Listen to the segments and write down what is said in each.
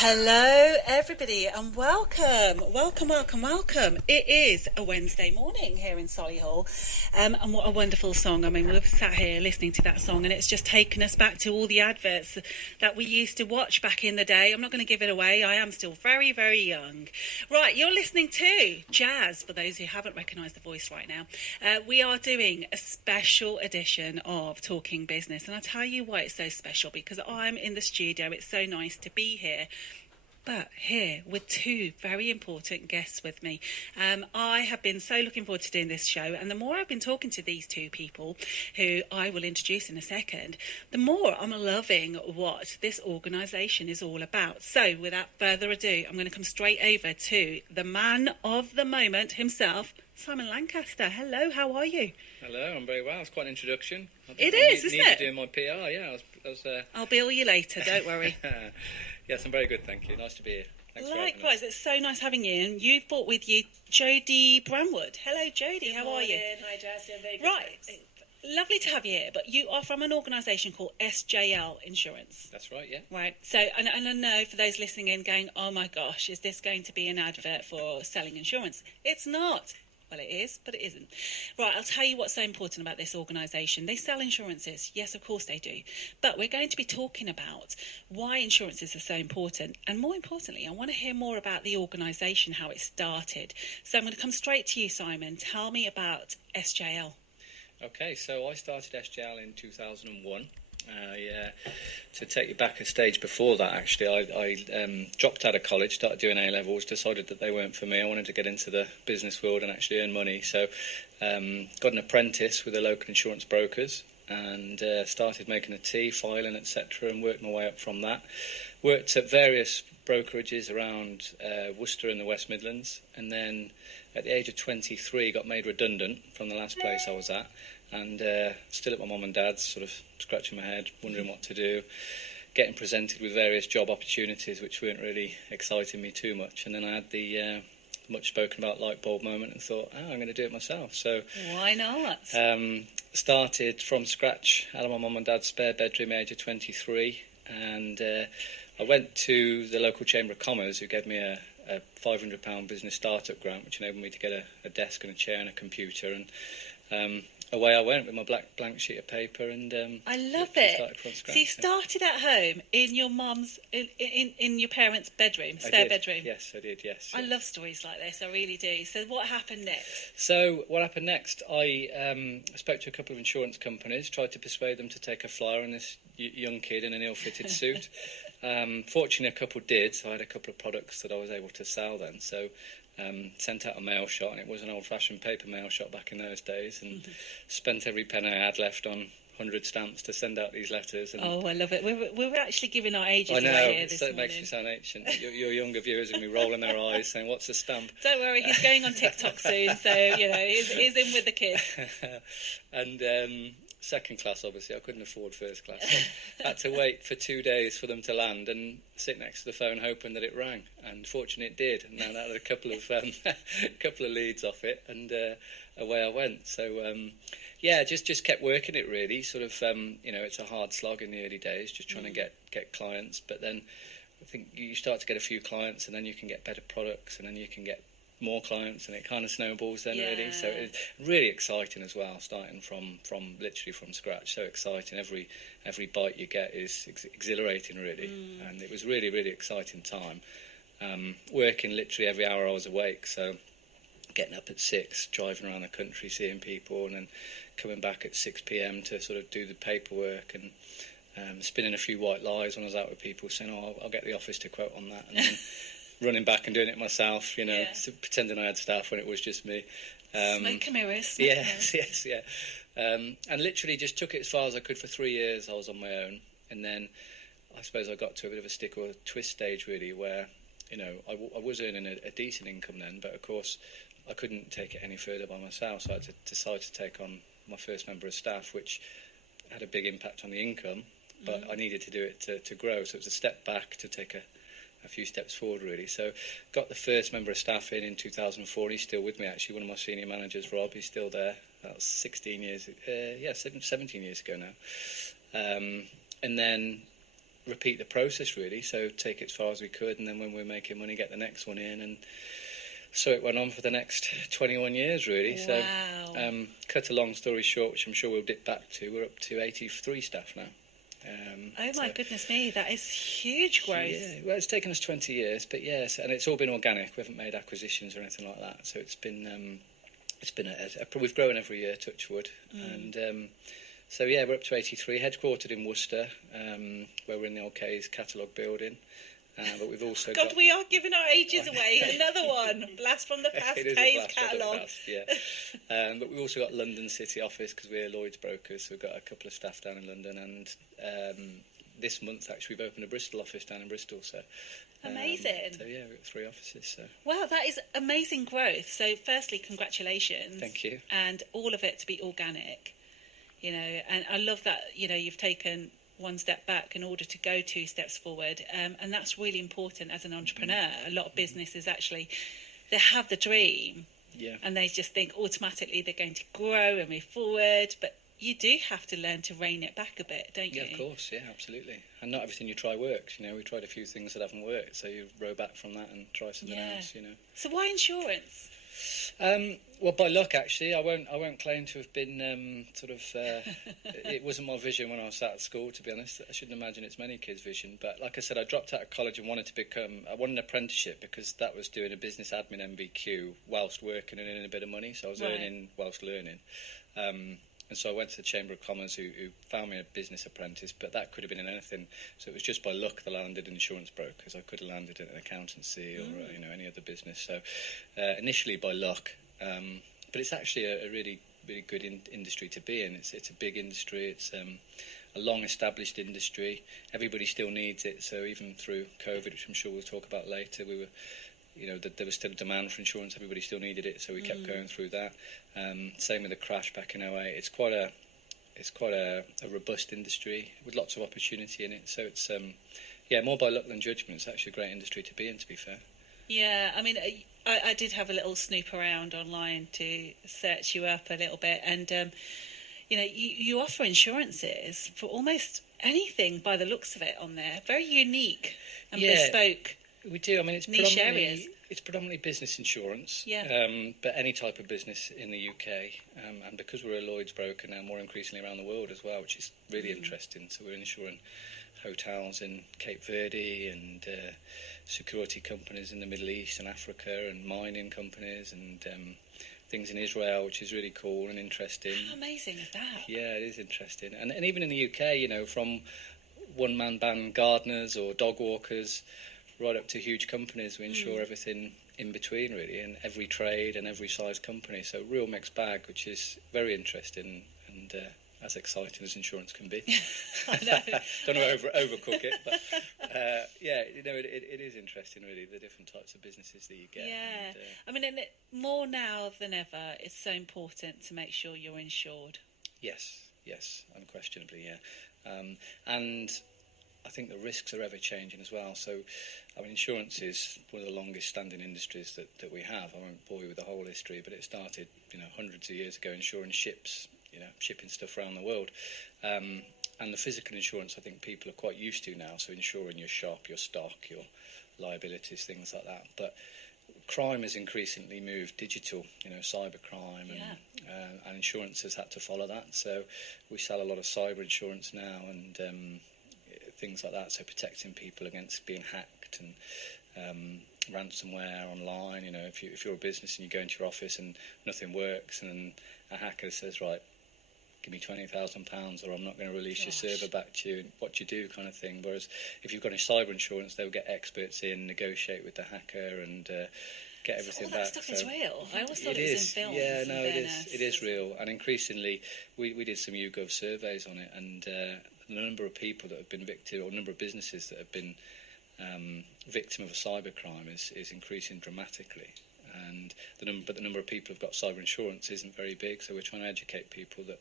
Hello, everybody, and welcome. It is a Wednesday morning here in Solihull, and what a wonderful song. I mean, we've sat here listening to that song, and it's just taken us back to all the adverts that we used to watch back in the day. I'm not going to give it away. I am still very, very young. Right, you're listening to Jazz, for those who haven't recognised the voice right now. We are doing a special edition of Talking Business, and I'll tell you why it's so special, because I'm in the studio. It's so nice to be here. But here with two very important guests with me. I have been so looking forward to doing this show, and the more I've been talking to these two people, who I will introduce in a second, the more I'm loving what this organisation is all about. So without further ado, I'm going to come straight over to the man of the moment himself, Simon Lancaster. Hello, how are you? Hello, I'm very well. It's quite an introduction. It is, isn't it? Doing my PR, yeah. I'll bill you later, don't worry. Yes, I'm very good, thank you. Nice to be here. Thanks Likewise, it's so nice having you. And you've brought with you Jodie Bramwood. Hello, Jodie. How are you? Hi, Jazz. I'm very good. Right. Thanks. Lovely to have you here. But you are from an organisation called SJL Insurance. That's right, yeah. Right. So, and I know for those listening in going, oh my gosh, is this going to be an advert for selling insurance? It's not. Well, it is, but it isn't. Right, I'll tell you what's so important about this organisation. They sell insurances. Yes, of course they do. But we're going to be talking about why insurances are so important. And more importantly, I want to hear more about the organisation, how it started. So I'm going to come straight to you, Simon. Tell me about SJL. Okay, so I started SJL in 2001. To take you back a stage before that, actually, I dropped out of college, started doing A-levels, decided that they weren't for me. I wanted to get into the business world and actually earn money. So got an apprentice with the local insurance brokers and started making a tea, filing, etc., and worked my way up from that. Worked at various brokerages around Worcester and the West Midlands, and then at the age of 23 got made redundant from the last place I was at. And still at my mum and dad's, sort of scratching my head, wondering what to do, getting presented with various job opportunities which weren't really exciting me too much. And then I had the much spoken about light bulb moment and thought, I'm going to do it myself. So why not? Started from scratch out of my mum and dad's spare bedroom, age of 23, and I went to the local Chamber of Commerce, who gave me a £500 business startup grant, which enabled me to get a desk and a chair and a computer, and away I went with my blank sheet of paper, and I love it. Started from scratch. So you started at home in your mum's, in your parents' bedroom, spare bedroom. Yes, I did. Yes. I love stories like this. I really do. So what happened next? So what happened next? I spoke to a couple of insurance companies, tried to persuade them to take a flyer on this young kid in an ill-fitted suit. Fortunately, a couple did. So I had a couple of products that I was able to sell then. So. Sent out a mail shot, and it was an old-fashioned paper mail shot back in those days, and spent every penny I had left on 100 stamps to send out these letters. And I love it. We were actually giving our ages I know, away here this so it makes me sound ancient. Your younger viewers are going to be rolling their eyes saying, what's a stamp? Don't worry, he's going on TikTok soon, so, he's in with the kids. And second class, obviously, I couldn't afford first class. So had to wait for 2 days for them to land and sit next to the phone hoping that it rang. And fortunately it did. And then I had a couple of leads off it, and away I went. So just kept working it really. Sort of it's a hard slog in the early days, just trying to get clients. But then I think you start to get a few clients, and then you can get better products, and then you can get more clients, and it kind of snowballs then. Really. So it's really exciting as well, starting from literally from scratch. So exciting. Every bite you get is exhilarating really. And it was really, really exciting time. Working literally every hour I was awake, so getting up at 6, driving around the country, seeing people, and then coming back at 6 p.m. to sort of do the paperwork, and spinning a few white lies when I was out with people, saying, I'll get the office to quote on that, and then running back and doing it myself, so pretending I had staff when it was just me. Smoke and mirrors. Yes. And literally just took it as far as I could for 3 years. I was on my own, and then I suppose I got to a bit of a stick or a twist stage really, where I was earning a decent income then, but of course I couldn't take it any further by myself, so I had to decide to take on my first member of staff, which had a big impact on the income, but I needed to do it to grow, so it was a step back to take a few steps forward really. So got the first member of staff in 2004. He's still with me actually, one of my senior managers, Rob. He's still there. That was 17 years ago now. And then repeat the process really. So take it as far as we could, and then when we're making money, get the next one in, and so it went on for the next 21 years really. Wow. So cut a long story short, which I'm sure we'll dip back to, we're up to 83 staff now. Oh my goodness me, that is huge growth. Yeah, well, it's taken us 20 years, but yes, and it's all been organic. We haven't made acquisitions or anything like that. So it's been we've grown every year, touch wood, and so yeah, we're up to 83, headquartered in Worcester, where we're in the old K's catalogue building. But we've also got... we are giving our ages away. Another one. Blast from the past, K's catalogue. Yeah. But we've also got London City office because we're Lloyd's brokers. So we've got a couple of staff down in London. And this month, actually, we've opened a Bristol office down in Bristol. So amazing. So yeah, we've got 3 offices. So. Wow, that is amazing growth. So firstly, congratulations. Thank you. And all of it to be organic. You know, and I love that, you know, you've taken one step back in order to go 2 steps forward, and that's really important as an entrepreneur. A lot of businesses actually, they have the dream, and they just think automatically they're going to grow and move forward, but you do have to learn to rein it back a bit, don't you? Yeah, of course, yeah, absolutely. And not everything you try works. You know, we tried a few things that haven't worked, so you row back from that and try something else. You know. So why insurance? Well, by luck, actually, I won't claim to have been it wasn't my vision when I was at school, to be honest. I shouldn't imagine it's many kids' vision. But like I said, I dropped out of college and wanted an apprenticeship because that was doing a business admin MBQ whilst working and earning a bit of money. So I was earning whilst learning. And so I went to the Chamber of Commerce, who found me a business apprentice, but that could have been in anything. So it was just by luck that I landed in insurance brokers. I could have landed in an accountancy or any other business. So initially by luck, but it's actually a really, really good industry to be in. It's a big industry. It's a long-established industry. Everybody still needs it. So even through COVID, which I'm sure we'll talk about later, we were... there was still demand for insurance. Everybody still needed it, so we kept going through that. Same with the crash back in '08. It's quite a robust industry with lots of opportunity in it. So it's more by luck than judgment. It's actually a great industry to be in, to be fair. Yeah, I mean, I did have a little snoop around online to search you up a little bit, and you offer insurances for almost anything by the looks of it on there. Very unique and bespoke. We do. I mean, it's predominantly business insurance. Yeah. But any type of business in the UK, and because we're a Lloyd's broker now, more increasingly around the world as well, which is really interesting. So we're insuring hotels in Cape Verde and security companies in the Middle East and Africa and mining companies and things in Israel, which is really cool and interesting. How amazing is that? Yeah, it is interesting. And even in the UK, from one-man band gardeners or dog walkers right up to huge companies. We insure everything in between, really, and every trade and every size company. So real mixed bag, which is very interesting and as exciting as insurance can be. I know. Don't know overcook it, but it is interesting, really, the different types of businesses that you get. Yeah, I mean, and more now than ever, it's so important to make sure you're insured. Yes, unquestionably, yeah. And I think the risks are ever changing as well. So, I mean, insurance is one of the longest standing industries that we have. I won't bore you with the whole history, but it started, hundreds of years ago, insuring ships, shipping stuff around the world. And the physical insurance, I think people are quite used to now. So insuring your shop, your stock, your liabilities, things like that. But crime has increasingly moved digital, cybercrime, and insurance has had to follow that. So we sell a lot of cyber insurance now and things like that, so protecting people against being hacked and ransomware online. If you're a business and you go into your office and nothing works and a hacker says, right, give me £20,000 or I'm not going to release your server back to you, and what do you do, kind of thing. Whereas if you've got a cyber insurance, they'll get experts in, negotiate with the hacker and get everything back. All that stuff is real. I always thought it was in films. Yeah, no, it is real. And increasingly, we did some YouGov surveys on it, and the number of people that have been victim, or number of businesses that have been victim of a cybercrime is increasing dramatically. And the number of people who've got cyber insurance isn't very big, so we're trying to educate people that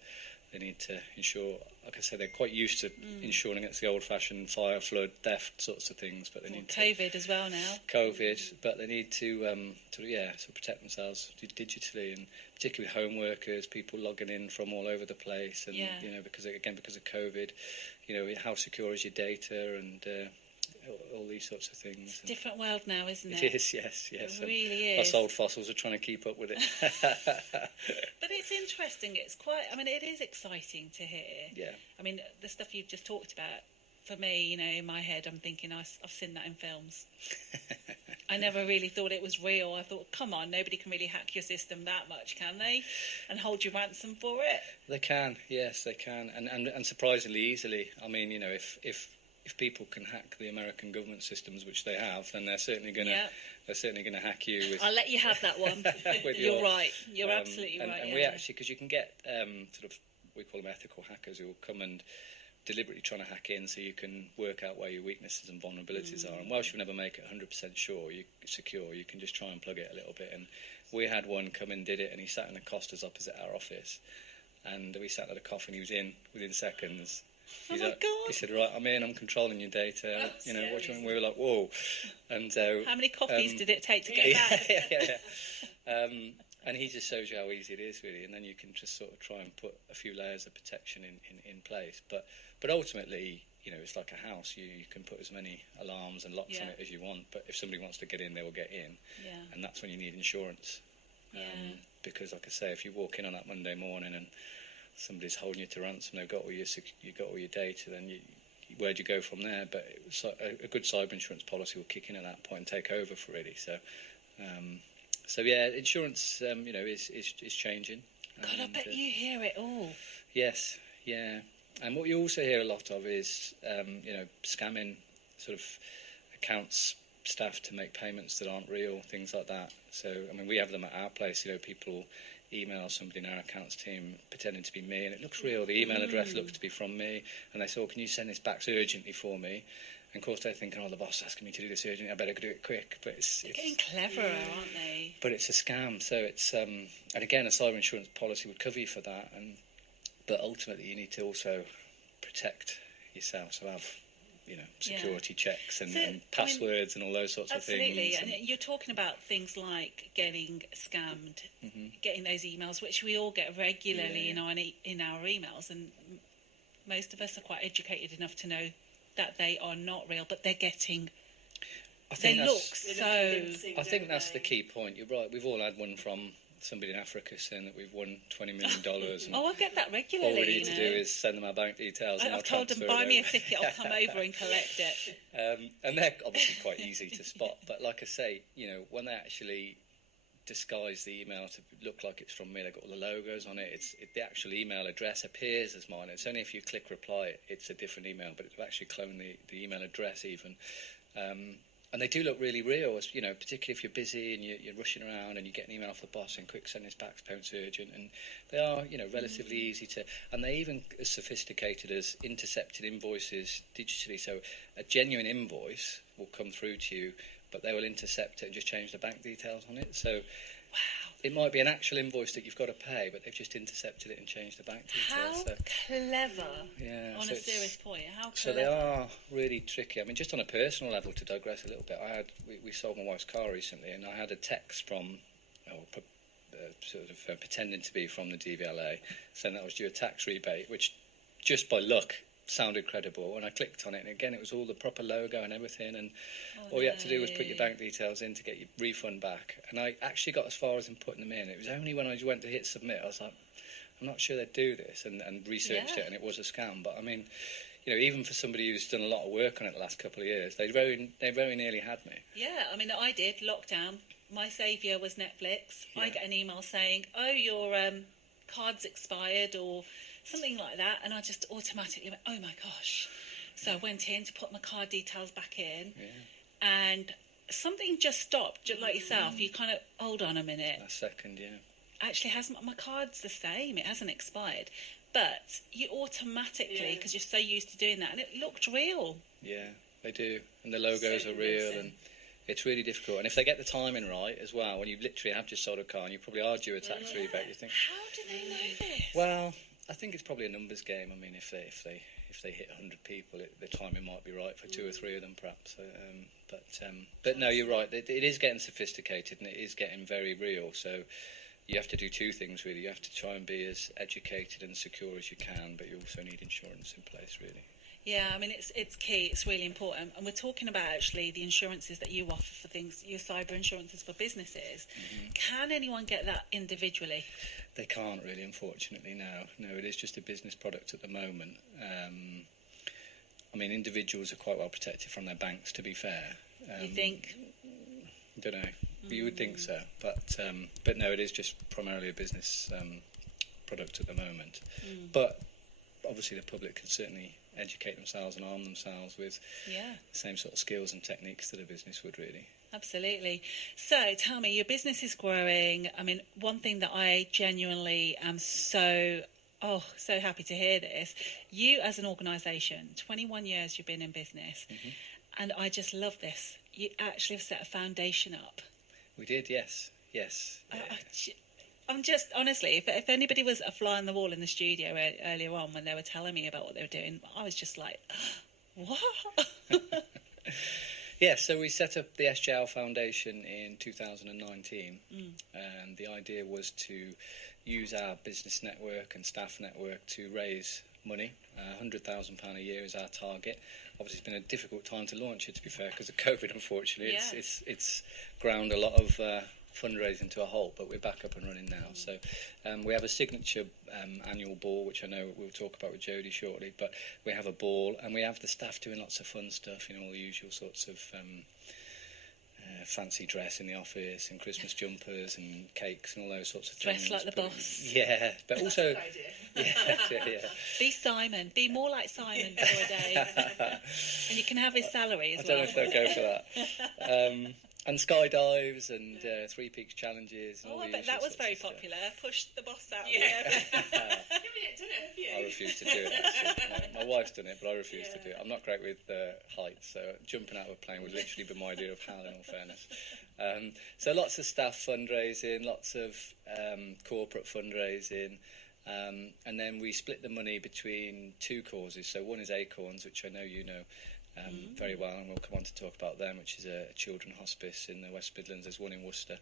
They need to insure, like I say, they're quite used to insuring against the old-fashioned fire, flood, theft sorts of things, but they need COVID as well now. COVID, but they need to sort of protect themselves digitally, and particularly home workers, people logging in from all over the place, and you know, because of COVID, you know, how secure is your data, and all these sorts of things. It's a different world now, isn't it? It is, yes. It really is. Us old fossils are trying to keep up with it. But it's interesting. It's quite, I mean, it is exciting to hear. Yeah. I mean, the stuff you've just talked about, for me, you know, in my head, I'm thinking I've seen that in films. I never really thought it was real. I thought, come on, nobody can really hack your system that much, can they? And hold you ransom for it? They can, yes, they can. And surprisingly easily. I mean, you know, if people can hack the American government systems, which they have, then they're certainly going to hack you. With, I'll let you have that one. You're right. You're absolutely right. And we actually, because you can get sort of, we call them ethical hackers, who will come and deliberately trying to hack in, so you can work out where your weaknesses and vulnerabilities are. And whilst you never make it 100% secure, you can just try and plug it a little bit. And we had one come and did it, and he sat in the Costas opposite our office, and we sat at a coffee, and he was in within seconds. Oh my God! He said, "Right, I'm controlling your data. You know, what do you mean?" We were like, "Whoa!" And how many coffees did it take to get that? And he just shows you how easy it is, really. And then you can just sort of try and put a few layers of protection in place. But ultimately, you know, it's like a house. You can put as many alarms and locks on it as you want. But if somebody wants to get in, they will get in. Yeah. And that's when you need insurance. Because, like I say, if you walk in on that Monday morning and somebody's holding you to ransom, they've got all your data, then where'd you go from there? But a good cyber insurance policy will kick in at that point and take over for really. So yeah, insurance you know is changing. God, I bet you hear it all. Yes, yeah. And what you also hear a lot of is you know, scamming sort of accounts staff to make payments that aren't real, things like that. So I mean, we have them at our place. You know, people email somebody in our accounts team pretending to be me, and it looks real. The email address looks to be from me, and they say, "Oh, can you send this back urgently for me?" And of course they're thinking, "Oh, the boss is asking me to do this urgently. I better do it quick." But they're getting cleverer, aren't they? But it's a scam. So it's and again, a cyber insurance policy would cover you for that. But ultimately, you need to also protect yourself. So have, you know, security checks and passwords and all those sorts of things. Absolutely, and you're talking about things like getting scammed, getting those emails, which we all get regularly in our emails, and most of us are quite educated enough to know that they are not real, but they're getting. I think that's the key point. You're right. We've all had one from somebody in Africa saying that we've won $20 million. And I get that regularly. All we need to do is send them our bank details. I've told them, buy me a ticket, I'll come over and collect it. And they're obviously quite easy to spot. But like I say, you know, when they actually disguise the email to look like it's from me, they've got all the logos on it. The actual email address appears as mine. It's only if you click reply, it's a different email, but it's actually clone the email address even. And they do look really real, you know, particularly if you're busy and you're rushing around and you get an email off the boss and quick, send this back, payment's urgent. And they are, you know, relatively easy to, and they're even as sophisticated as intercepted invoices digitally. So a genuine invoice will come through to you, but they will intercept it and just change the bank details on it. So it might be an actual invoice that you've got to pay, but they've just intercepted it and changed the bank details. How clever. Yeah. On a serious point, how clever. So they are really tricky. I mean, just on a personal level, to digress a little bit, we sold my wife's car recently, and I had a text from, pretending to be from the DVLA, saying that I was due a tax rebate, which just by luck sounded credible, and I clicked on it, and again it was all the proper logo and everything, and all you had to do was put your bank details in to get your refund back. And I actually got as far as in putting them in. It was only when I went to hit submit I was like, I'm not sure they'd do this, and researched it, and it was a scam. But I mean, you know, even for somebody who's done a lot of work on it the last couple of years, they very nearly had me. Yeah, I mean, I did lockdown. My saviour was Netflix. I get an email saying, "Oh, your card's expired," or something like that, and I just automatically went, "Oh my gosh!" So I went in to put my card details back in, and something just stopped, just like yourself. You kind of hold on a minute. A second, Actually, my card's the same. It hasn't expired, but you automatically, because you're so used to doing that, and it looked real. Yeah, they do, and the logos are real, and it's really difficult. And if they get the timing right as well, when you literally have just sold a car and you probably are due a tax rebate, you think, how do they know this? Well, I think it's probably a numbers game. I mean, if they hit 100 people, the timing might be right for 2 or 3 of them, perhaps. But no, you're right. It is getting sophisticated and it is getting very real. So you have to do 2 things really. You have to try and be as educated and secure as you can, but you also need insurance in place, really. Yeah, I mean, it's key. It's really important. And we're talking about actually the insurances that you offer for things, your cyber insurances for businesses. Mm-hmm. Can anyone get that individually? They can't really, unfortunately, no. No, it is just a business product at the moment. I mean, individuals are quite well protected from their banks, to be fair. You think? I don't know. You would think so. But no, it is just primarily a business product at the moment. But obviously the public can certainly educate themselves and arm themselves with the same sort of skills and techniques that a business would, really. Absolutely. So tell me, your business is growing. I mean, one thing that I genuinely am so happy to hear this. You as an organisation, 21 years you've been in business, and I just love this. You actually have set a foundation up. We did, yes. Yeah. I'm just, honestly, if anybody was a fly on the wall in the studio earlier on when they were telling me about what they were doing, I was just like, what? Yeah, so we set up the SJL Foundation in 2019, and the idea was to use our business network and staff network to raise money. £100,000 a year is our target. Obviously, it's been a difficult time to launch it, to be fair, because of COVID, unfortunately. Yeah. It's ground a lot of fundraising to a halt, but we're back up and running now. So we have a signature annual ball, which I know we'll talk about with Jodie shortly, but we have a ball and we have the staff doing lots of fun stuff, all the usual sorts of fancy dress in the office and Christmas jumpers and cakes and all those sorts of things. Dress like the boss. Yeah, but also... yeah. Be Simon. Be more like Simon for a day. And you can have his salary as well. I don't know if they'll go for that. And skydives and 3 Peaks challenges. And all I bet that was very popular. Push the boss out. Yeah. Haven't done it, have you? I refuse to do it, actually. My wife's done it, but I refuse to do it. I'm not great with heights, so jumping out of a plane would literally be my idea of hell, in all fairness. So lots of staff fundraising, lots of corporate fundraising, and then we split the money between 2 causes. So one is Acorns, which I know you know very well, and we'll come on to talk about them, which is a children's hospice in the West Midlands. There's one in Worcester,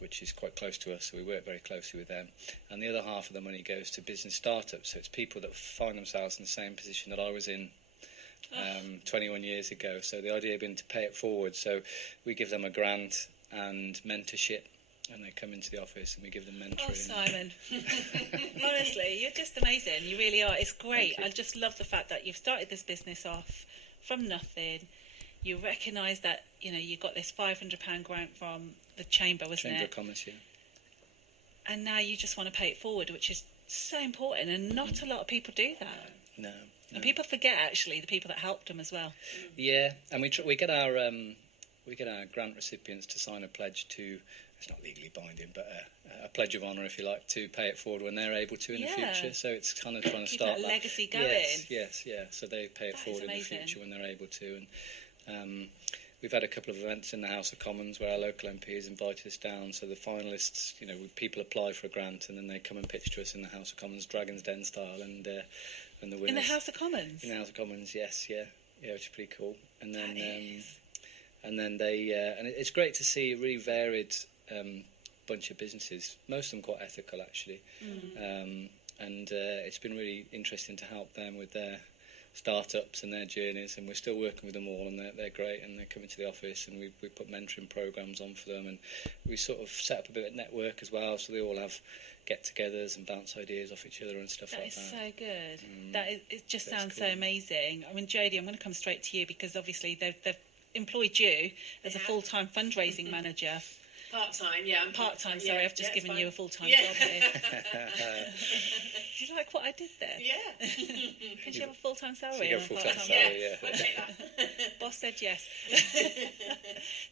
which is quite close to us, so we work very closely with them. And the other half of the money goes to business startups, so it's people that find themselves in the same position that I was in 21 years ago. So the idea being to pay it forward, so we give them a grant and mentorship, and they come into the office and we give them mentoring. Oh, Simon. Honestly, you're just amazing. You really are. It's great. I just love the fact that you've started this business off from nothing. You recognise that, you got this £500 grant from the Chamber, wasn't it? Chamber of Commerce, yeah. And now you just want to pay it forward, which is so important, and not a lot of people do that. No. And people forget, actually, the people that helped them as well. Yeah, and we get our grant recipients to sign a pledge to, it's not legally binding, but a pledge of honour, if you like, to pay it forward when they're able to in the future. So it's kind of trying to start that legacy going. Yes. So they pay it forward in the future when they're able to. And we've had a couple of events in the House of Commons where our local MP has invited us down. So the finalists, people apply for a grant and then they come and pitch to us in the House of Commons, Dragon's Den style, and the winners. In the House of Commons? In the House of Commons, yes, yeah, which is pretty cool. And then and it's great to see a really varied bunch of businesses, most of them quite ethical actually, and it's been really interesting to help them with their startups and their journeys, and we're still working with them all, and they're great, and they come into the office and we put mentoring programs on for them, and we sort of set up a bit of network as well, so they all have get-togethers and bounce ideas off each other and stuff like that. That is so good. It just sounds so amazing. I mean, Jodie, I'm going to come straight to you because obviously they've employed you as a full-time fundraising manager. Part-time, yeah. I'm part-time, sorry, I've just given you a full-time job here. Do you like what I did there? Yeah. Can she have a full-time salary? She got a full-time salary, yeah. I'll take that. Boss said yes.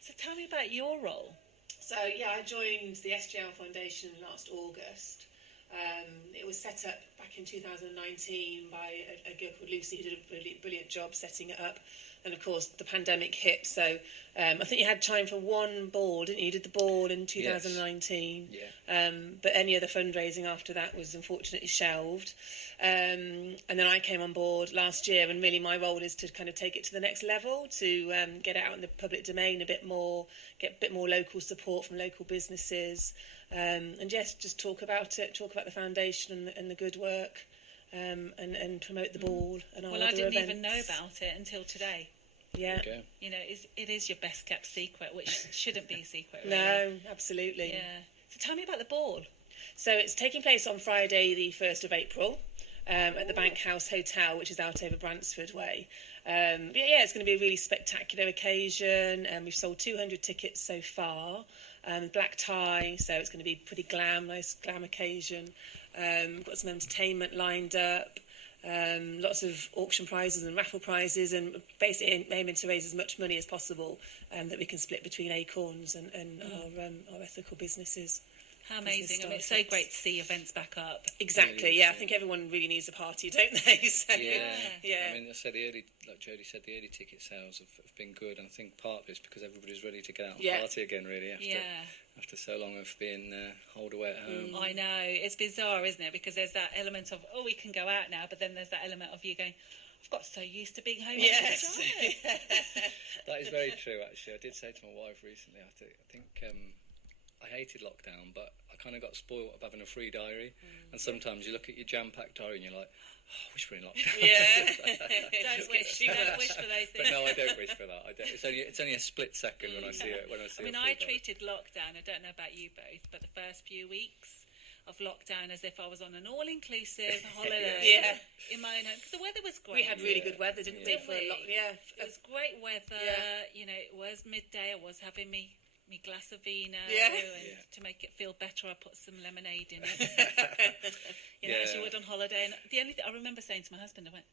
So tell me about your role. So, I joined the SJL Foundation last August. It was set up back in 2019 by a girl called Lucy, who did a brilliant job setting it up. And of course, the pandemic hit, so I think you had time for one ball, didn't you? You did the ball in 2019. Yes. But any other fundraising after that was unfortunately shelved. And then I came on board last year, and really my role is to kind of take it to the next level, to get it out in the public domain a bit more, get a bit more local support from local businesses, and yes, just talk about it, talk about the foundation and the good work. And promote the ball and all. Well, I didn't events. even know about it until today. Yeah, Okay. You know, it is your best kept secret, which shouldn't be a secret. Really. No, absolutely. Yeah. So tell me about the ball. So it's taking place on Friday, the 1st of April, at the Bank House Hotel, which is out over Bransford Way. But yeah, it's going to be a really spectacular occasion. We've sold 200 tickets so far. Black tie, so it's going to be pretty nice glam occasion. Got some entertainment lined up, lots of auction prizes and raffle prizes, and basically aiming to raise as much money as possible that we can split between Acorns and our ethical businesses. How amazing. I mean, it's so great to see events back up. Exactly, yeah. I think everyone really needs a party, don't they? So, yeah. I mean, I said like Jodie said, the early ticket sales have been good, and I think part of it's because everybody's ready to get out and party again, really, after so long of being holed away at home. I know, it's bizarre, isn't it? Because there's that element of, we can go out now, but then there's that element of you going, I've got so used to being home. Yes. That is very true, actually. I did say to my wife recently, I think I hated lockdown, but I kind of got spoiled of having a free diary. And sometimes you look at your jam-packed diary and you're like, I wish we're in lockdown. Yeah. Don't wish for those things. But no, I don't wish for that. It's only a split second when I see it. I treated lockdown, I don't know about you both, but the first few weeks of lockdown as if I was on an all-inclusive holiday in my own home, because the weather was great. We had really good weather, didn't we? It was great weather. You know, it was midday. I was having me glass of vino, and to make it feel better, I put some lemonade in it. As you would on holiday. And the only thing I remember saying to my husband, I went,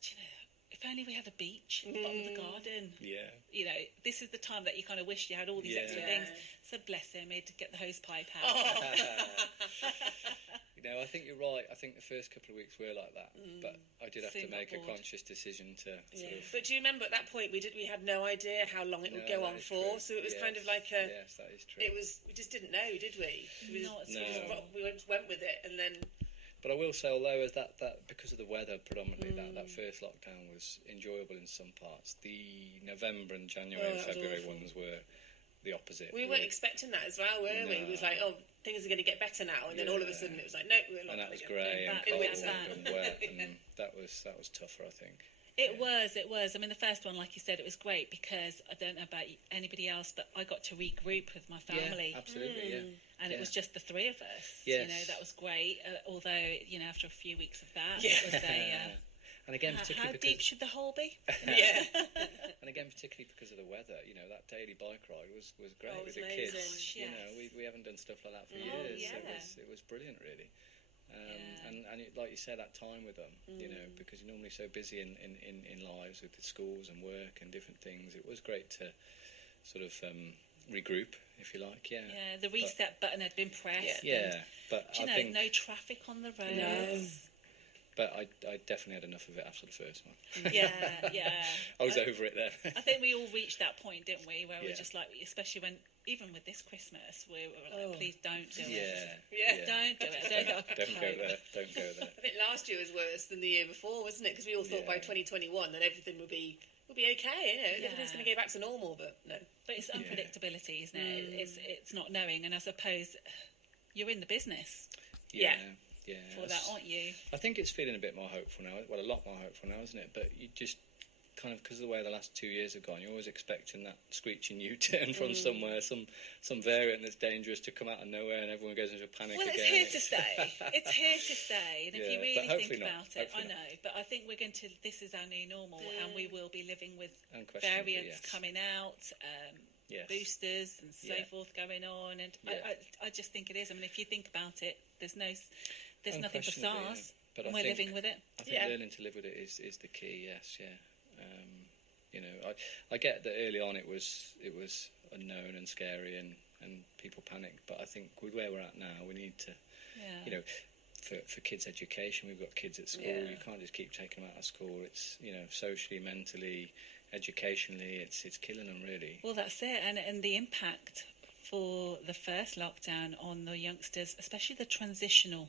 do you know, if only we had a beach in the bottom of the garden. Yeah. You know, this is the time that you kind of wish you had all these extra things. So bless him, he had to get the hose pipe out. You know, I think you're right. I think the first couple of weeks were like that, but I did have to make a conscious decision to sort of... But do you remember at that point we had no idea how long it would go on for, so it was kind of like a... Yes, that is true. We just didn't know, did we? We went with it, and then... But I will say, although as that because of the weather predominantly, that first lockdown was enjoyable in some parts, the November and January and February ones were the opposite. We weren't expecting that as well, were we? It was like, things are going to get better now, and then all of a sudden it was like, no, we're not. And that was grey and cold and wet, and that was tougher, I think. It was. I mean, the first one, like you said, it was great because I don't know about anybody else, but I got to regroup with my family. Yeah, absolutely, And it was just the three of us. Yes. You know, that was great. Although, you know, after a few weeks of that, it was a... and again, particularly how deep should the hole be? And again, particularly because of the weather, you know, that daily bike ride was great with the amazing. kids. You know, we haven't done stuff like that for years. It was brilliant, really. And like you said, that time with them, you know, because you're normally so busy in lives with the schools and work and different things. It was great to sort of regroup, if you like. Yeah, the reset button had been pressed. But I think no traffic on the roads. No. But I definitely had enough of it after the first one. Yeah. I was over it then. I think we all reached that point, didn't we, where we were just like, especially when, even with this Christmas, we were like, please don't do it. Don't do it. Don't go there. I think last year was worse than the year before, wasn't it? Because we all thought by 2021 that everything would be okay, you know, everything's going to go back to normal, but no. But it's unpredictability, isn't it? It's not knowing, and I suppose you're in the business. Yeah, for that, aren't you? I think it's feeling a bit more hopeful now. Well, a lot more hopeful now, isn't it? But you just kind of, because of the way the last 2 years have gone, you're always expecting that screeching U-turn from somewhere, some variant that's dangerous to come out of nowhere, and everyone goes into a panic again. Well, it's here to stay. It's here to stay, and if you really think about it, I know. But I think we're going to. This is our new normal, and we will be living with variants coming out. Boosters and so forth going on, and I just think it is. I mean, if you think about it, there's nothing for SARS, and we're living with it. I think learning to live with it is the key. Yes, you know, I get that early on it was unknown and scary and people panicked, but I think with where we're at now, we need to you know, for kids' education, we've got kids at school. You can't just keep taking them out of school. It's, you know, socially, mentally, educationally, it's killing them, really. Well, that's it, and the impact for the first lockdown on the youngsters, especially the transitional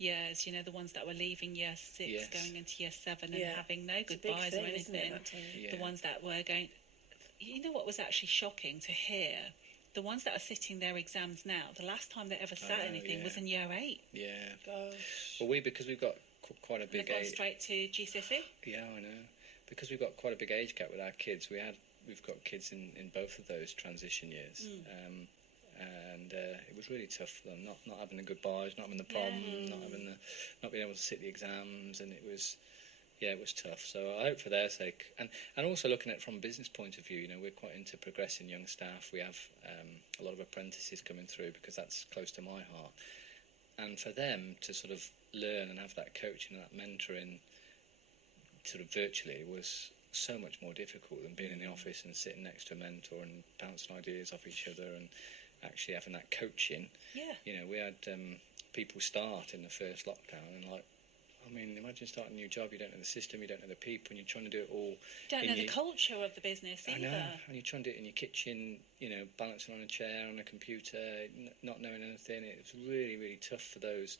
years, you know, the ones that were leaving year 6 going into year 7 and having no goodbyes or anything. The ones that were going, you know what was actually shocking to hear? The ones that are sitting their exams now, the last time they ever sat anything was in year 8. Yeah. Gosh. Well, because we've got quite a big They've gone age. straight to GCSE? Yeah, I know. Because we've got quite a big age gap with our kids, we've got kids in both of those transition years. And it was really tough for them, not having the goodbyes, not having the prom, not being able to sit the exams, and it was tough. So I hope for their sake, and also looking at it from a business point of view, you know, we're quite into progressing young staff. We have a lot of apprentices coming through because that's close to my heart, and for them to sort of learn and have that coaching and that mentoring sort of virtually was so much more difficult than being in the office and sitting next to a mentor and bouncing ideas off each other and actually having that coaching. You know, we had people start in the first lockdown, and like, I mean, imagine starting a new job, you don't know the system, you don't know the people, and you're trying to do it all. You don't know the culture of the business either. I know, and you're trying to do it in your kitchen, you know, balancing on a chair, on a computer, not knowing anything. It was really, really tough for those.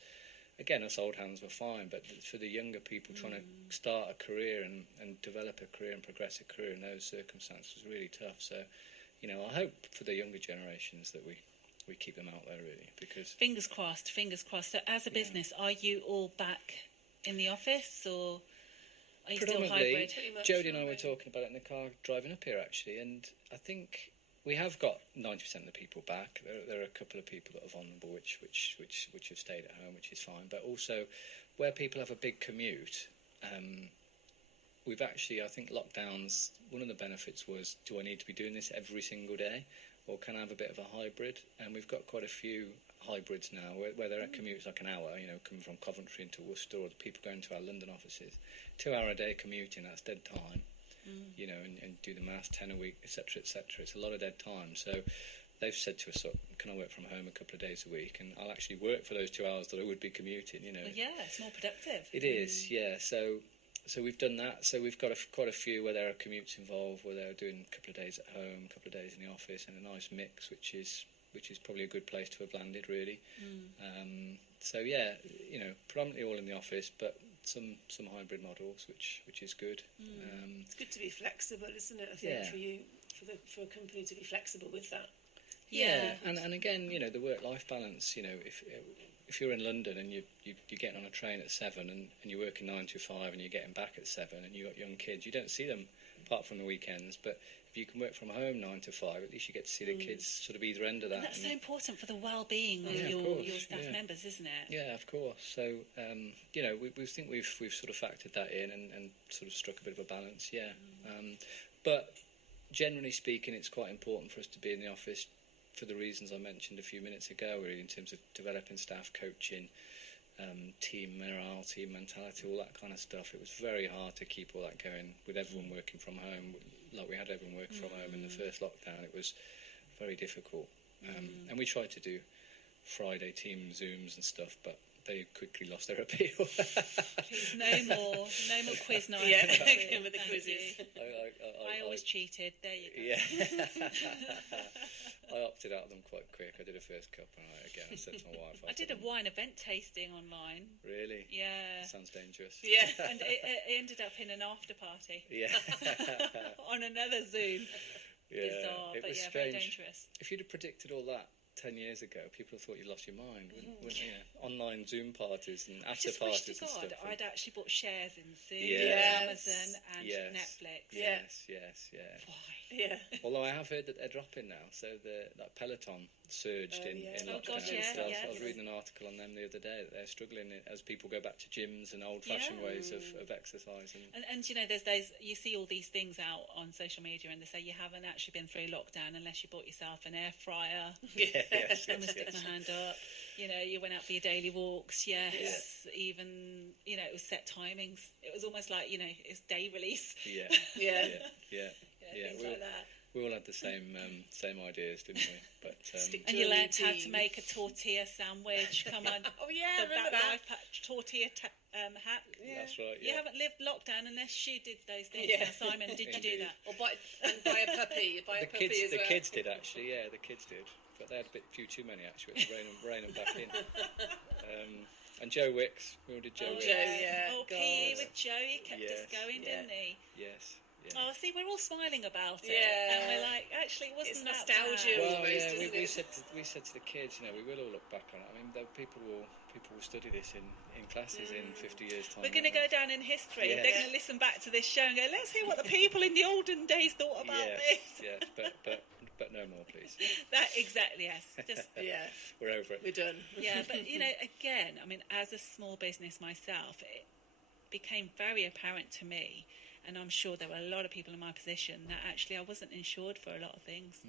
Again, us old hands were fine, but for the younger people trying to start a career and develop a career and progress a career in those circumstances was really tough. So, you know, I hope for the younger generations that we keep them out there, really, because... Fingers crossed. So as a business, are you all back in the office, or are you still hybrid? Jodie and I were talking about it in the car driving up here, actually, and I think we have got 90% of the people back. There are a couple of people that are vulnerable, which have stayed at home, which is fine. But also, where people have a big commute, we've actually, I think, lockdowns, one of the benefits was, do I need to be doing this every single day, or can I have a bit of a hybrid? And we've got quite a few hybrids now, where their commute is like an hour, you know, coming from Coventry into Worcester, or the people going to our London offices. 2 hour a day commuting, that's dead time. You know, and do the maths, 10 a week, etc., etc. It's a lot of dead time. So they've said to us, so, can I work from home a couple of days a week? And I'll actually work for those 2 hours that I would be commuting, you know. Well, yeah, it's more productive. It is, yeah. So we've done that. So we've got quite a few where there are commutes involved, where they're doing a couple of days at home, a couple of days in the office, and a nice mix, which is probably a good place to have landed, really. So yeah, you know, predominantly all in the office, but some hybrid models, which is good. It's good to be flexible, isn't it? I think for you, for a company to be flexible with that. Yeah, and again, you know, the work-life balance. You know, if you're in London and you're getting on a train at 7 and you're working 9 to 5 and you're getting back at 7 and you've got young kids, you don't see them apart from the weekends. But if you can work from home 9 to 5, at least you get to see the kids sort of either end of that. And that's so important for the well-being of your staff members, isn't it? Yeah, of course. So you know, we think we've sort of factored that in and sort of struck a bit of a balance. Yeah, but generally speaking, it's quite important for us to be in the office for the reasons I mentioned a few minutes ago, really, in terms of developing staff, coaching, team morale, team mentality, all that kind of stuff. It was very hard to keep all that going with everyone working from home. Like we had everyone working from home in the first lockdown. It was very difficult. And we tried to do Friday team Zooms and stuff, but they quickly lost their appeal. no more quiz night. Yeah, again with the quizzes. I always cheated. There you go. Yeah. I opted out of them quite quick. I did a first cup, and I said to my wife, I did a wine event tasting online. Really? Yeah. Sounds dangerous. Yeah, and it ended up in an after party. Yeah. On another Zoom. Yeah. Bizarre, it but was yeah, strange. very dangerous. If you'd have predicted all that 10 years ago, people thought you lost your mind, wouldn't you? Online Zoom parties and after parties and stuff. I'd actually bought shares in Zoom, Amazon and Netflix. Yes. Why? Yeah. Although I have heard that they're dropping now, so that Peloton surged in lockdown. I was reading an article on them the other day that they're struggling as people go back to gyms and old-fashioned ways of exercising. And you know, there's those, you see all these things out on social media, and they say you haven't actually been through lockdown unless you bought yourself an air fryer. Yes. I'm gonna stick my hand up. You know, you went out for your daily walks. Yes. Even, you know, it was set timings. It was almost like, you know, it's day release. Yeah. Things like that. We all had the same ideas, didn't we? But and you learnt how to make a tortilla sandwich. Come on. Oh yeah, remember that that? life tortilla hack. Yeah. that's right. You Yeah. haven't lived lockdown unless you did those things. Yeah. Now, Simon, did you do that? Or buy a puppy. Buy a puppy as The well. kids did actually. Yeah, the kids did. But they had a few too many actually. We had to rein them back in. And Joe Wicks. We all did Joe Wicks. Joe, yeah. Oh, God. PE with Joe, he kept us Yes. going, didn't he? Yes. Yeah. Oh, see, we're all smiling about it. Yeah. And we're like, actually, it wasn't It's that nostalgia. bad. Well, almost, yeah, isn't we it? said to the kids, we will all look back on it. I mean, people will study this in classes in 50 years' time. We're going to go down in history. Yeah. They're going to listen back to this show and go, let's hear what the people in the olden days thought about this. Yes, but no more, please. That exactly, yes. Just Yeah, We're over it. we're done. yeah, but again, I mean, as a small business myself, it became very apparent to me, and I'm sure there were a lot of people in my position, that actually I wasn't insured for a lot of things.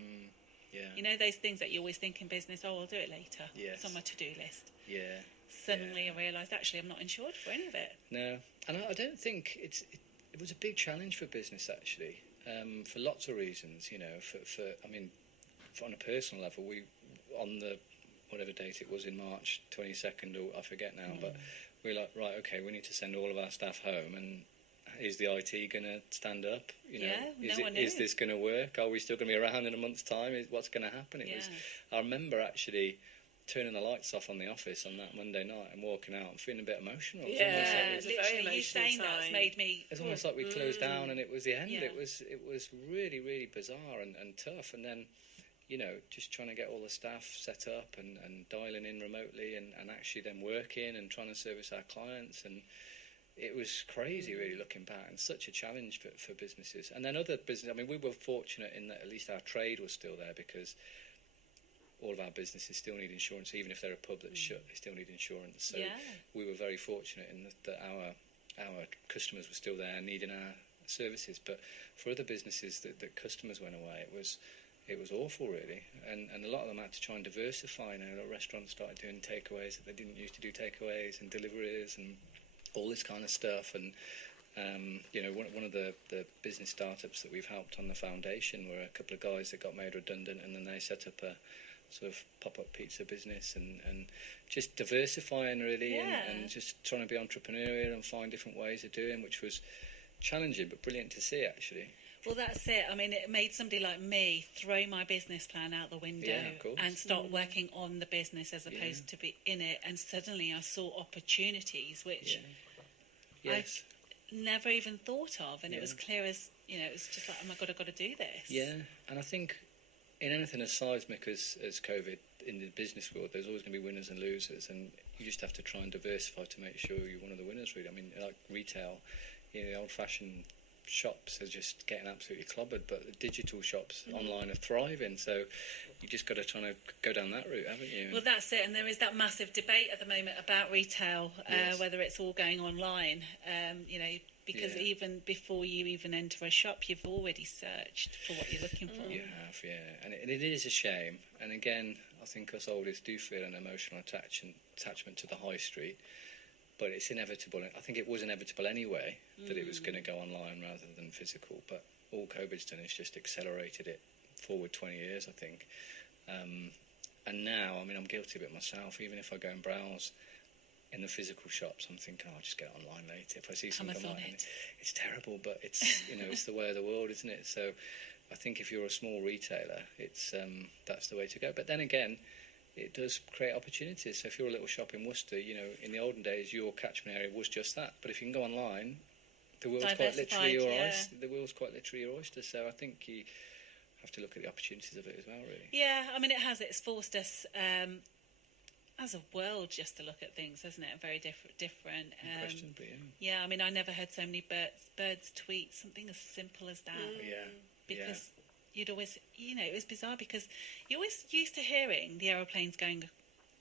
Yeah. Those things that you always think in business, oh, I'll do it later. Yes. It's on my to-do list. Yeah. Suddenly I realised, actually, I'm not insured for any of it. No, and I don't think it was a big challenge for business actually, for lots of reasons. For on a personal level, we on the whatever date it was in March 22nd, or I forget now, but we're like, right, okay, we need to send all of our staff home, and is the IT going to stand up? Yeah, no one knew. Is this going to work? Are we still going to be around in a month's time? What's going to happen? I remember actually turning the lights off on the office on that Monday night and walking out and feeling a bit emotional. Yeah, It's it's a very literally, you emotional saying time. that's made me... it's almost like we closed down and it was the end. Yeah. It was really, really bizarre and tough. And then, just trying to get all the staff set up and dialing in remotely and actually then working and trying to service our clients. And it was crazy, really, looking back, and such a challenge for businesses. And then other business, I mean, we were fortunate in that at least our trade was still there, because all of our businesses still need insurance. Even if they're a pub that's shut, they still need insurance. So we were very fortunate in that our customers were still there needing our services. But for other businesses that customers went away, it was awful, really. And a lot of them had to try and diversify. Restaurants started doing takeaways that they didn't used to do, takeaways and deliveries and all this kind of stuff. And one of the business startups that we've helped on the foundation were a couple of guys that got made redundant, and then they set up a sort of pop-up pizza business and just diversifying, really, and just trying to be entrepreneurial and find different ways of doing, which was challenging but brilliant to see, actually. Well, that's it. I mean, it made somebody like me throw my business plan out the window and start working on the business as opposed to be in it. And suddenly I saw opportunities which I never even thought of. And it was clear as, it was just like, oh my God, I've got to do this. Yeah, and I think in anything as seismic as COVID in the business world, there's always going to be winners and losers. And you just have to try and diversify to make sure you're one of the winners, really. I mean, like retail, the old-fashioned shops are just getting absolutely clobbered, but the digital shops online are thriving, so you just got to try to go down that route, haven't you? Well, that's it, and there is that massive debate at the moment about retail, whether it's all going online, because even before you even enter a shop, you've already searched for what you're looking for. You have, and it is a shame, and again, I think us oldies do feel an emotional attachment to the high street. But it's inevitable. I think it was inevitable anyway that it was going to go online rather than physical. But all COVID's done is just accelerated it forward 20 years, I think. And now, I mean, I'm guilty of it myself. Even if I go and browse in the physical shops, I'm thinking, I'll just get it online later. If I see something online, it's terrible, but it's it's the way of the world, isn't it? So I think if you're a small retailer, it's that's the way to go. But then again, it does create opportunities. So if you're a little shop in Worcester, in the olden days, your catchment area was just that. But if you can go online, the world's quite literally your oyster. The world's quite literally your oyster. So I think you have to look at the opportunities of it as well, really. Yeah, I mean, it has. It's forced us as a world just to look at things, hasn't it? Very different. Unquestionably, yeah, I mean, I never heard so many birds tweet something as simple as that. Because you'd always, it was bizarre because you're always used to hearing the aeroplanes going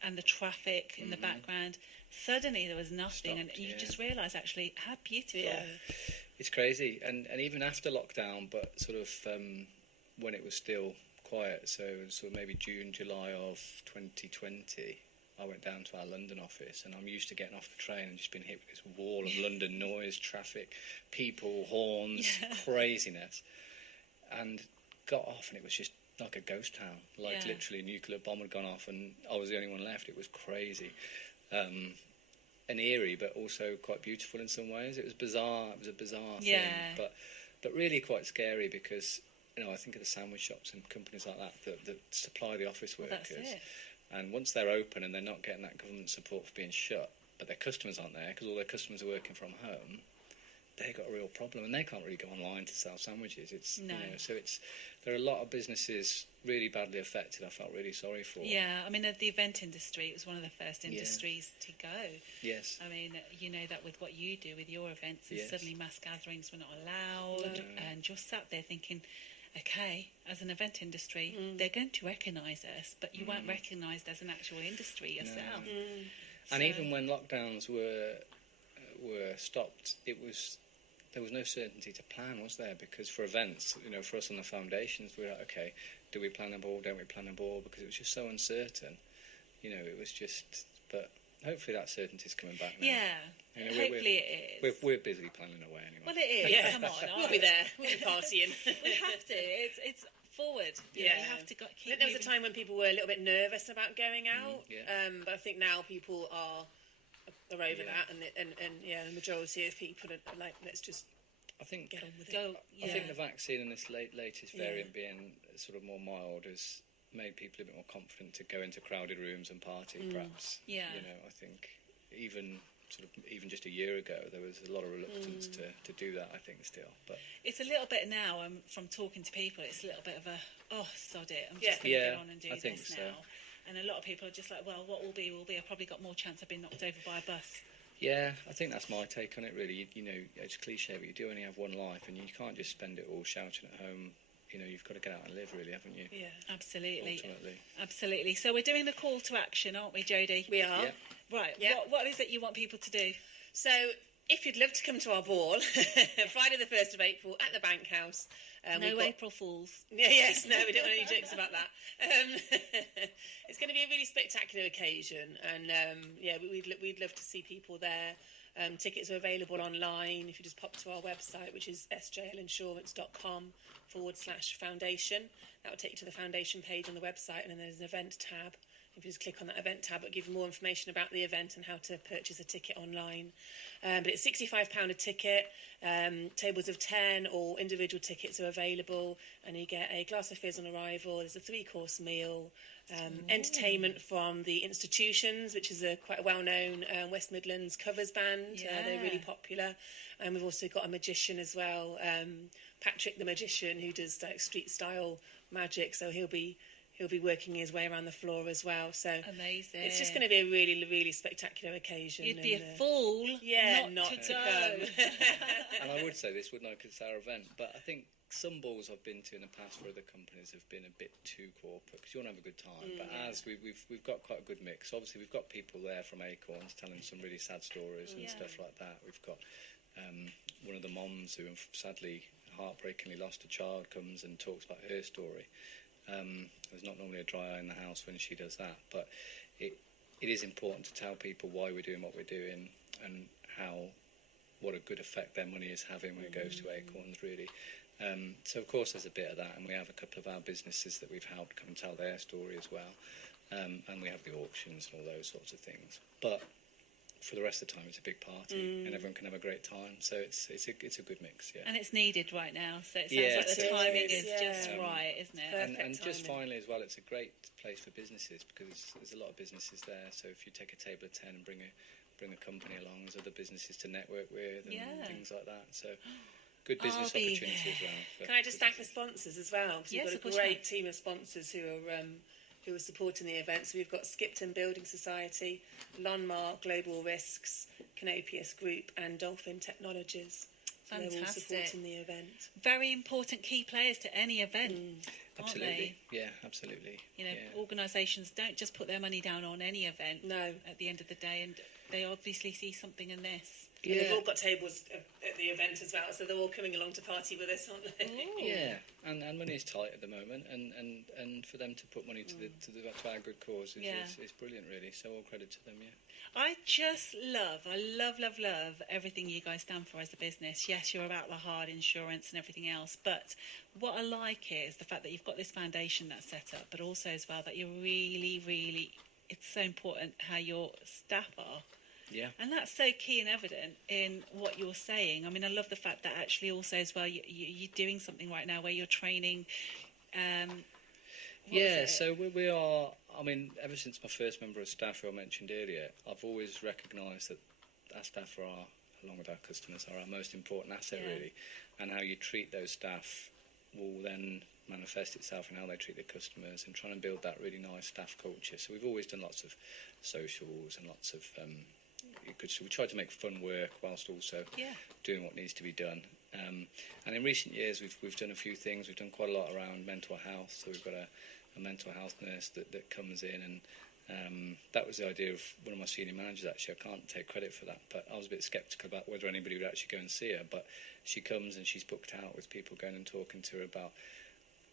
and the traffic in the background. Suddenly there was nothing, and you just realise actually how beautiful. Yeah. It's crazy, and even after lockdown, but sort of when it was still quiet, so maybe June, July of 2020, I went down to our London office, and I'm used to getting off the train and just being hit with this wall of London noise, traffic, people, horns, craziness. And got off and it was just like a ghost town. Like literally a nuclear bomb had gone off and I was the only one left. It was crazy. And eerie, but also quite beautiful in some ways. It was bizarre. It was a bizarre thing, but really quite scary because, you know, I think of the sandwich shops and companies like that supply the office workers. Well, that's it. And once they're open and they're not getting that government support for being shut, but their customers aren't there because all their customers are working from home, they've got a real problem, and they can't really go online to sell sandwiches. You know, so there are a lot of businesses really badly affected. I felt really sorry for. Yeah, I mean, the event industry, it was one of the first industries to go. Yes. I mean, you know that with what you do with your events, and suddenly mass gatherings were not allowed, and you're sat there thinking, okay, as an event industry, they're going to recognise us, but you weren't recognised as an actual industry yourself. No. And even when lockdowns were stopped, there was no certainty to plan, was there? Because for events, you know, for us on the foundations, we were like, okay, do we plan a ball, don't we plan a ball? Because it was just so uncertain. You know, it was just... But hopefully that certainty's coming back now. Yeah, you know, hopefully it is. We're busy planning away anyway. Well, it is. Yeah. Come on. We'll be there. We'll be partying. We have to. It's forward. You know, you have to keep I think there was a time when people were a little bit nervous about going out, but I think now people are over that, and the majority of people are like, let's just get on with it. I think the vaccine and this latest variant being sort of more mild has made people a bit more confident to go into crowded rooms and party, perhaps. Yeah. You know, I think even just a year ago, there was a lot of reluctance to do that, I think, still. But it's a little bit now, from talking to people, it's a little bit of a, sod it, I'm just going to get on and do this now. And a lot of people are just like, well, what will be, I've probably got more chance of being knocked over by a bus. Yeah, I think that's my take on it, really. You know, it's cliche, but you do only have one life, and you can't just spend it all shouting at home. You know, you've got to get out and live, really, haven't you? Yeah, absolutely. Ultimately. Absolutely. So we're doing the call to action, aren't we, Jodie? We are. Yeah. Right. Yeah. What is it you want people to do? So, if you'd love to come to our ball, Friday the 1st of April at the Bank House. No April Fools. Yeah, yes, no, we don't want any jokes about that. It's going to be a really spectacular occasion, and we'd love to see people there. Tickets are available online if you just pop to our website, which is sjlinsurance.com/foundation. That will take you to the foundation page on the website, and then there's an event tab. If you just click on that event tab, it'll give you more information about the event and how to purchase a ticket online. But it's £65 a ticket. Tables of 10 or individual tickets are available, and you get a glass of fizz on arrival. There's a 3-course meal, entertainment from the Institutions, which is quite a well-known West Midlands covers band. They're really popular. And we've also got a magician as well, Patrick the Magician, who does like street-style magic, so he'll be working his way around the floor as well. So amazing! It's just going to be a really, really spectacular occasion. You'd be a fool, not to come. And I would say this would not because it's our event, but I think some balls I've been to in the past for other companies have been a bit too corporate because you want to have a good time. But as we've got quite a good mix. Obviously, we've got people there from Acorns telling some really sad stories and stuff like that. We've got one of the moms who sadly heartbreakingly lost a child comes and talks about her story. There's not normally a dry eye in the house when she does that, but it is important to tell people why we're doing what we're doing and what a good effect their money is having when it goes to Acorns, really. So of course there's a bit of that, and we have a couple of our businesses that we've helped come and tell their story as well, and we have the auctions and all those sorts of things. But for the rest of the time, it's a big party, and everyone can have a great time. So it's a good mix, yeah. And it's needed right now. So it sounds like the timing is just right, isn't it? And just finally as well, it's a great place for businesses because there's a lot of businesses there. So if you take a table of 10 and bring a company along, there's other businesses to network with and things like that. So good business opportunity as well. Can I just thank the sponsors as well? Because we've got a great team of sponsors who are supporting the event. So we've got Skipton Building Society, Lonmark Global Risks, Canopius Group and Dolphin Technologies. So they're all supporting the event. Very important key players to any event, absolutely. Yeah, absolutely. You know, organisations don't just put their money down on any event. No. At the end of the day, and they obviously see something in this. And they've all got tables at the event as well, so they're all coming along to party with us, aren't they? Ooh. Yeah, and money is tight at the moment, and for them to put money to our good cause is brilliant, really. So all credit to them. Yeah. I love everything you guys stand for as a business. Yes, you're about the hard insurance and everything else, but what I like is the fact that you've got this foundation that's set up, but also as well that you're really, it's so important how your staff are. Yeah. And that's so key and evident in what you're saying. I mean, I love the fact that actually also as well you're doing something right now where you're training. So we are, I mean, ever since my first member of staff who I mentioned earlier, I've always recognised that our staff are, along with our customers, are our most important asset, really. And how you treat those staff will then manifest itself in how they treat their customers, and trying to build that really nice staff culture. So we've always done lots of socials and lots of... we try to make fun work whilst also doing what needs to be done. And in recent years, we've done a few things. We've done quite a lot around mental health. So we've got a mental health nurse that comes in, and that was the idea of one of my senior managers. Actually, I can't take credit for that, but I was a bit sceptical about whether anybody would actually go and see her. But she comes and she's booked out with people going and talking to her about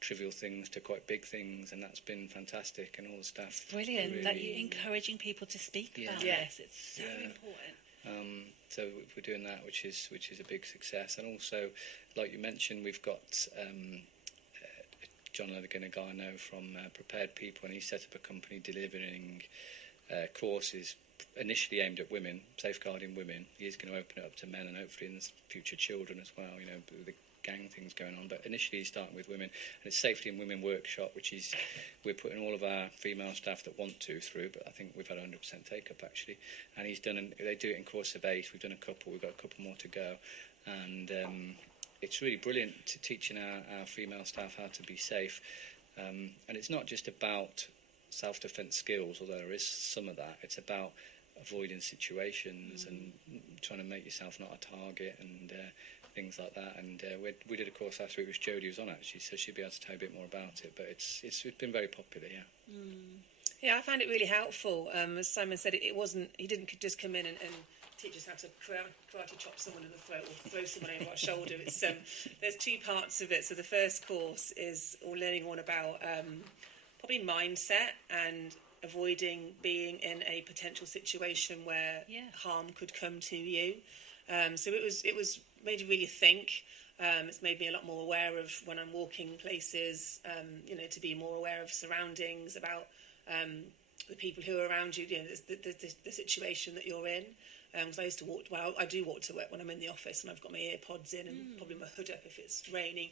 trivial things to quite big things, and that's been fantastic. And all the staff, it's brilliant really, that you're encouraging people to speak about this. It's so important. So we're doing that, which is a big success. And also, like you mentioned, we've got John Ledigan, a guy I know from Prepared People, and he set up a company delivering courses initially aimed at women, safeguarding women. He's going to open it up to men and hopefully in the future children as well, you know, with the gang things going on. But initially he's starting with women, and it's Safety in Women Workshop, which is, we're putting all of our female staff that want to through, but I think we've had 100% take up actually. And he's done, they do it in course of 8, we've done a couple, we've got a couple more to go. And it's really brilliant to teaching our female staff how to be safe. And it's not just about self-defense skills, although there is some of that. It's about avoiding situations and trying to make yourself not a target and things like that. And we did a course last week, which Jodie was on actually, so she'll be able to tell you a bit more about it. But it's been very popular, yeah. Yeah, I found it really helpful. As Simon said, it wasn't, he didn't just come in and teach us how to karate chop someone in the throat or throw someone over our shoulder. It's there's 2 parts of it. So the first course is all learning all about probably mindset and avoiding being in a potential situation where harm could come to you. So it was made you really think. It's made me a lot more aware of when I'm walking places, to be more aware of surroundings, about the people who are around you, the situation that you're in. Because I used to I do walk to work when I'm in the office, and I've got my ear pods in and probably my hood up if it's raining,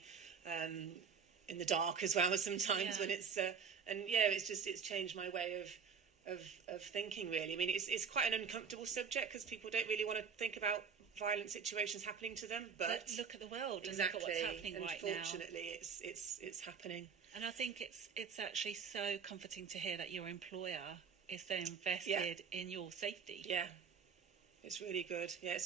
in the dark as well sometimes when it's it's changed my way of thinking, really. I mean, it's quite an uncomfortable subject because people don't really want to think about violent situations happening to them, but look at the world and exactly, look at what's happening right now. Unfortunately, it's happening. And I think it's actually so comforting to hear that your employer is so invested in your safety. Yeah, it's really good. Yeah,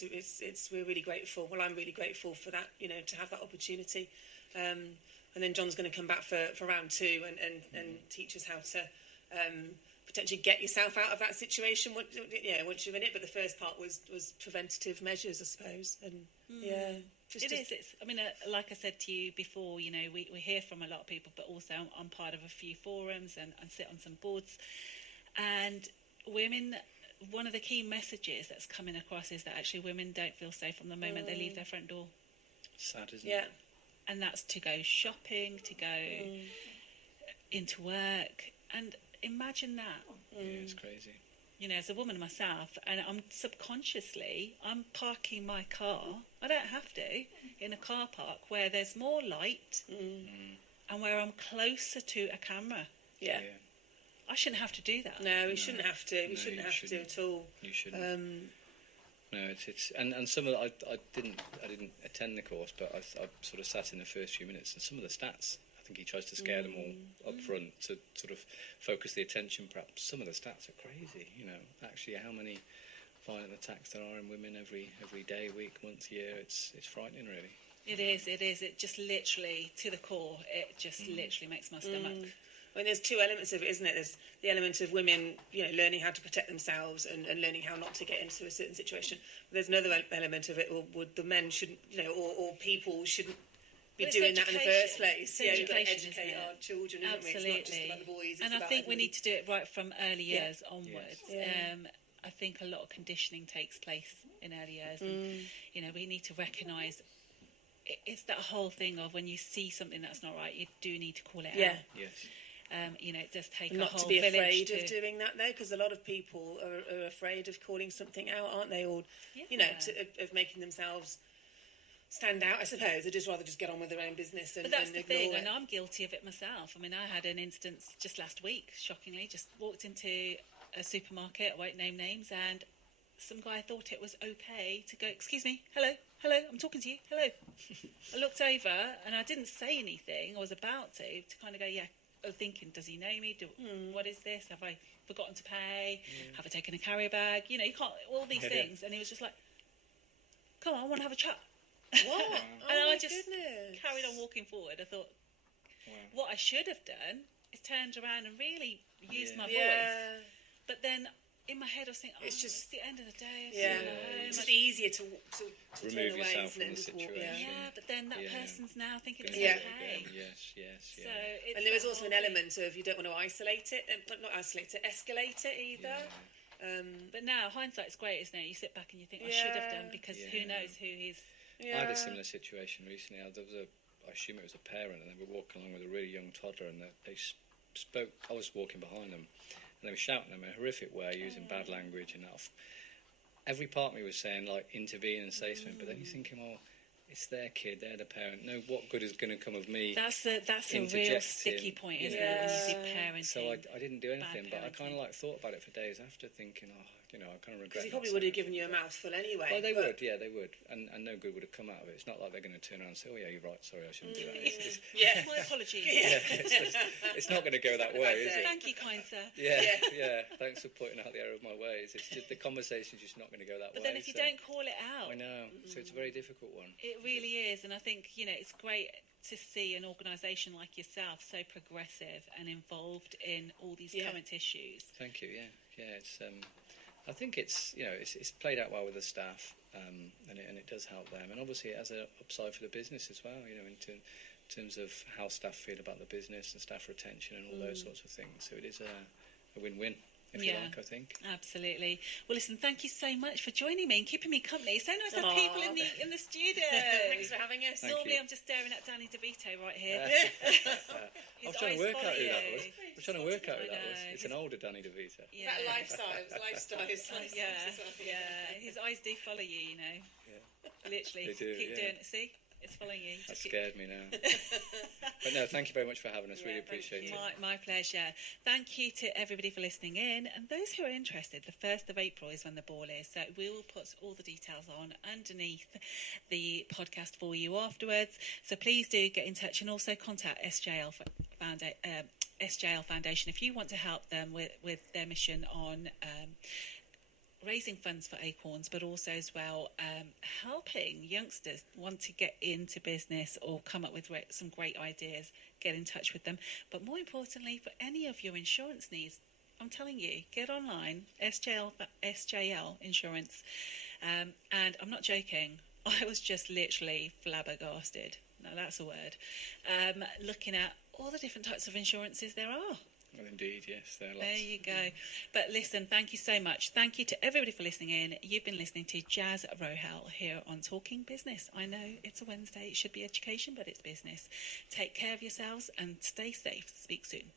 we're really grateful. Well, I'm really grateful for that. To have that opportunity. And then John's going to come back for round 2 and teach us how to potentially get yourself out of that situation once you're in it. But the first part was preventative measures, I suppose. And it's. I mean, like I said to you before, we hear from a lot of people, but also I'm part of a few forums and sit on some boards. And women, one of the key messages that's coming across is that actually women don't feel safe from the moment they leave their front door. Sad, isn't it? Yeah. And that's to go shopping, to go into work. And imagine that. Yeah, it's crazy. As a woman myself, and I'm parking my car, I don't have to, in a car park where there's more light and where I'm closer to a camera. Yeah. I shouldn't have to do that. No, we shouldn't have to. We shouldn't have to at all. You shouldn't. No, it's and some of the, I didn't attend the course, but I sort of sat in the first few minutes, and some of the stats, I think he tries to scare them all up front to sort of focus the attention. Perhaps some of the stats are crazy. Actually how many violent attacks there are in women every day, week, month, year. It's frightening, really. It is. It just literally to the core. It just literally makes my stomach I mean, there's two elements of it, isn't it? There's the element of women, learning how to protect themselves and learning how not to get into a certain situation. But there's another element of it, would the men shouldn't, or people shouldn't be doing that in the first place. We've got to educate our children, isn't we? It's not just about the boys. And I think we need to do it right from early years onwards. Yes. I think a lot of conditioning takes place in early years. And, we need to recognise it's that whole thing of when you see something that's not right, you do need to call it out. Yes. It does take and a not whole to be village afraid of doing that, though, because a lot of people are afraid of calling something out, aren't they? Or, of making themselves stand out, I suppose. They'd just rather just get on with their own business and But that's the thing, it. and I'm guilty of it myself. I mean, I had an instance just last week, shockingly, just walked into a supermarket, I won't name names, and some guy thought it was okay to go, excuse me, hello, I'm talking to you, hello. I looked over and I didn't say anything. I was about to kind of go, thinking, does he know me? What is this? Have I forgotten to pay? Have I taken a carrier bag? You can't, all these things. And he was just like, come on, I want to have a chat. What? And I just carried on walking forward. I thought, what I should have done is turned around and really used my voice. But then in my head I was thinking, it's the end of the day. It's just easier to remove turn away yourself from the and just walk. situation. But then that person's now thinking it's Yes. So and there is also an element of you don't want to isolate it, not isolate it, escalate it either. But now hindsight's great, isn't it? You sit back and you think I should have done, because who knows who he's. I had a similar situation recently. I assume it was a parent, and they were walking along with a really young toddler, and they spoke. I was walking behind them, and they were shouting at them in a horrific way, using bad language and that. Every part of me was saying, like, intervene and say something, but then you're thinking, well, it's their kid, they're the parent. No, what good is going to come of me? That's a real sticky point, isn't it? When you see parenting. So I didn't do anything, but I kind of thought about it for days after, thinking, I kind of regret. Because he probably would have given you a mouthful anyway. Well, they would, and no good would have come out of it. It's not like they're going to turn around and say, oh yeah, you're right, sorry, I shouldn't do that. My apologies. It's not going to go that way, is it? Thank you, kind sir. Thanks for pointing out the error of my ways. It's just, the conversation's just not going to go that way. But then if you don't call it out, I know. So it's a very difficult one. It really is, and I think it's great to see an organisation like yourself so progressive and involved in all these current issues. Thank you. It's I think it's played out well with the staff, and it does help them, and obviously it has an upside for the business as well. In terms of how staff feel about the business and staff retention and all those sorts of things. So it is a win-win. If you like, I think. Absolutely. Well, listen, thank you so much for joining me and keeping me company. It's so nice to have people in the studio. Thanks for having us. Normally I'm just staring at Danny DeVito right here. I was trying to work out who that was. It's an older Danny DeVito. Yeah. That lifestyle. His eyes do follow you, Literally. They do, Keep doing it. See? It's following you. That scared me now. But no, thank you very much for having us. Really appreciate it. My pleasure. Thank you to everybody for listening in. And those who are interested, the 1st of April is when the ball is. So we will put all the details on underneath the podcast for you afterwards. So please do get in touch and also contact SJL Foundation if you want to help them with their mission on raising funds for Acorns, but also as well helping youngsters want to get into business or come up with some great ideas. Get in touch with them. But more importantly, for any of your insurance needs, I'm telling you, get online, SJL Insurance. And I'm not joking. I was just literally flabbergasted. Now that's a word. Looking at all the different types of insurances there are. Well, indeed, yes, there are lots. There you go. But listen, thank you so much. Thank you to everybody for listening in. You've been listening to Jazz Rohel here on Talking Business. I know it's a Wednesday. It should be education, but it's business. Take care of yourselves and stay safe. Speak soon.